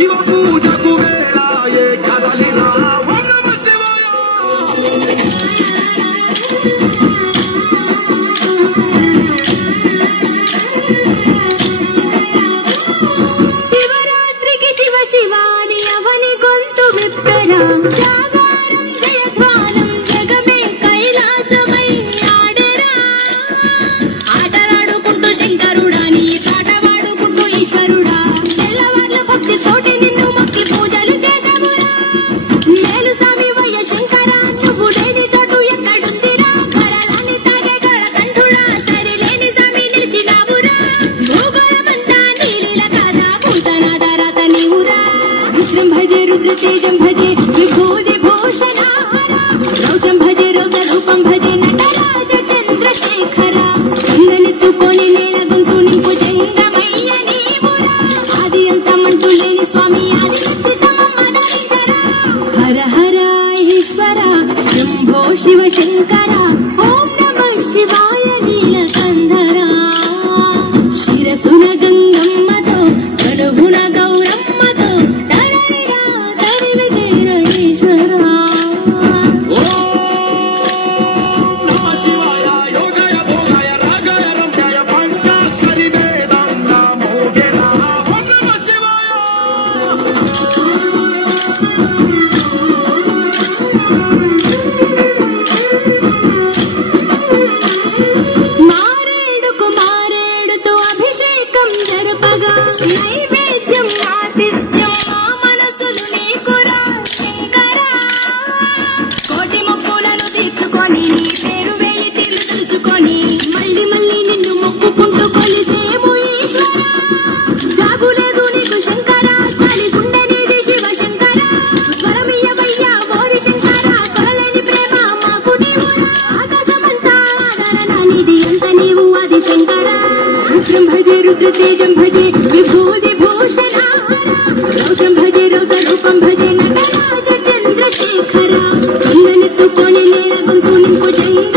శివ పూజకు వేళాయే కదలిరా ఓం నమః శివాయ శివరాత్రికి శివ శివాని అవని గొంతు విప్పరా జాగారం జయధ్వానం జగమే కైలాసమై ఆడరా ఆటలాడుకుంటూ శంకరుడా నీ పాట పాడుకుంటూ ఈశ్వరుడా తెల్లవార్ల భక్తి తోటి నిన్ను మొక్కి పూజలు చేసావురా మేలు స్వామి వయ్య శంకర నువ్వు లేని చోటు ఎక్కడుందిరా కరలాని తాగే గళకంఠుడా సరిలేని స్వామి నిలిచినావురా భూగోళమంతా నీలీల కాదా భూతనాద రాత నీవురా రుద్రం భజే రుద్ర తేజం భజే విభూతి భూషణార రౌద్రం భజే రౌద్ర రూపం భజే నటరాజ చంద్రశేఖర గంగనెత్తుకొని నేల గొంతు నింపు జంగమయ్య నీవురా ఆది అంతమంటూ లేని స్వామి ఆది శక్తితమమ్మ ధరించరా హర హర ఈశ్వర శంభో శివ శంకర ఓం నమః శివాయ నీలకంధర శిరసున గంగమ్మతో కడుగున గౌరమ్మతో తరలిరా తరిమితేర ఈశ్వరా ఓం నమః శివాయ యోగాయ భోగాయ రాగాయ రమ్యాయ పంచాక్షరి వేదాంత మోగేరా ఓం నమః శివాయ మారేడుకు మారేడుతో అభిషేకం జరపగా నైవేద్యం ఆతిథ్యం మా మనసులు నీకురా శంకరా కోటి మొక్కులను తీర్చుకొని నీ పేరు వేయి తీర్లు తలుచుకొని మళ్ళీ మళ్ళీ నిన్ను మొక్కుకుంటూ కొలిసేము ఈశ్వరా జాగులేదు నీకు శంకరా కాలి గుండె నీది శివ శంకరా వరమియ్యవయ్యా ఓరి శంకరా కొలలేని ప్రేమ మాకు నీవురా ఆకాశమంతా ఆదరణ నీది అంత నీవు ఆది శంకరా రుద్రం భజే రుద్ర తేజం భజే విభూతి భూషణార రౌద్రం భజే రౌద్ర రూపం భజే నటరాజ చంద్రశేఖర గంగనెత్తుకొని నేల గొంతు నింపు జంగ